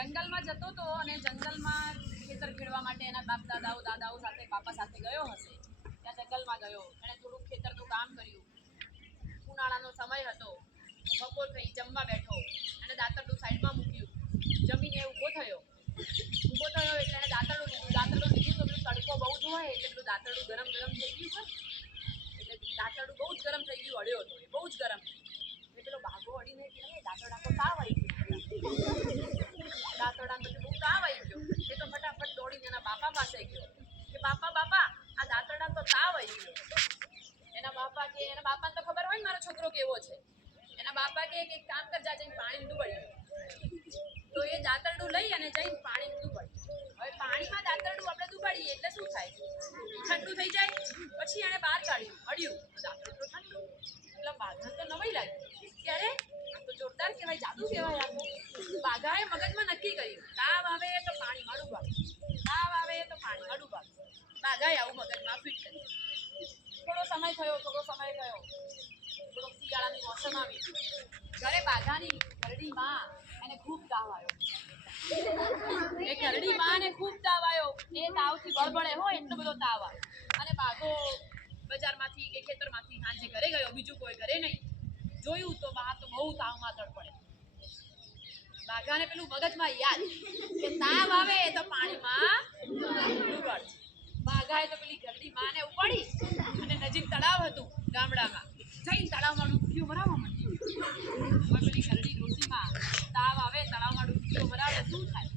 જંગલમાં જતો હતો અને જંગલમાં ખેતર ખેડવા માટે એના બાપ દાદાઓ સાથે બાપા સાથે ગયો હશે. ત્યાં જંગલમાં ગયો, એણે થોડુંક ખેતરનું કામ કર્યું. ઉનાળાનો સમય હતો, બપોર થઈ, જમવા બેઠો અને દાંતરડું સાઈડમાં મૂક્યું. જમીને ઊભો થયો એટલે એણે દાંતરડું લીધું તો પેલું તડકો બહુ જ હોય એટલે પેલું દાંતરડું ગરમ થઈ ગયું હોય એટલે દાંતરડું બહુ જ ગરમ થઈ ગયું, અડ્યો હતો, બહુ જ ગરમ એટલે પેલો બાઘો અડીને કે દાંતરડા તો તાવ આવી ગયો. દાંતરડાને પછી બહુ તાવ આવી ગયો. એ તો ફટાફટ દોડીને એના બાપા પાસે ગયો કે બાપા આ દાંતરડાને તો તાવ આવી ગયો. એના બાપાને તો ખબર હોય ને મારો છોકરો કેવો છે. એના બાપા કે એક કામ કર, જા જઈને પાણી ડૂબાડી. તો એ દાંતરડું લઈ અને જઈને પાણી ડૂબાડી. હવે પાણીમાં દાંતરડું આપણે ડૂબાડીએ એટલે શું થાય? ઠંડુ થઈ જાય. પછી એણે બહાર કાઢ્યું, અડ્યું, દાંતરડું તો ઠંડુ. એટલે બાઘાને તો નવાઈ લાગી કે અરે આ તો જોરદાર કહેવાય, જાદુ કહેવાય. આ બાઘાએ મગજમાં નક્કી કર્યું, તાવ આવે તો પાણીમાં ડૂબાડું, તાવ આવે તો પાણીમાં ડૂબાડું. બાઘાએ આવું મગજમાં ફિટ કર્યું. થોડો સમય ગયો, થોડોક શિયાળાની મોસમ આવી. ઘરે બાઘાની ઘરડી માં એને ખૂબ તાવ આવ્યો. એ ઘરડી માં ને ખૂબ તાવ આવ્યો. એ તાવથી બળબળે હોય એટલો બધો તાવ આવ્યો. અને બાઘો બજારમાંથી કે ખેતરમાંથી સાંજે ઘરે ગયો, બીજું કોઈ ઘરે નહીં. જોયું તો બા તો બહુ તાવમાં તડપડે. બાઘાને પેલું મગજમાં યાદ કે તાવ આવે તો પાણીમાં ડૂબાડ. બાઘાએ તો પેલી ઘરડી માને ઉપાડી અને નજીક તળાવ હતું ગામડામાં, જઈને તળાવમાં ડૂબકીઓ મરાવવા માંડી. પેલી ઘરડી ડોશીમાં તાવ આવે, તળાવમાં ડૂબકીઓ મરાવે, શું થાય?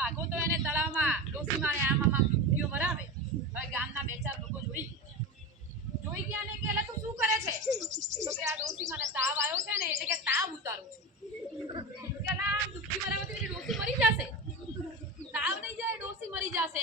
બાઘો તો એને તળાવમાં ડોશીમાં આમાં ડૂબકીઓ મરાવે. હવે ગામના બે ચાર લોકો જોઈ ગયા ને કે તું શું કરે છે? તો કે આ ડોશીમાં તાવ આવ્યો છે ને એટલે કે તાવ ઉતારું છું. કે ના ડૂબકી મરાવવાથી ડોશી મરી જશે. તાવ નહીં જાય, ડોશી મરી જશે.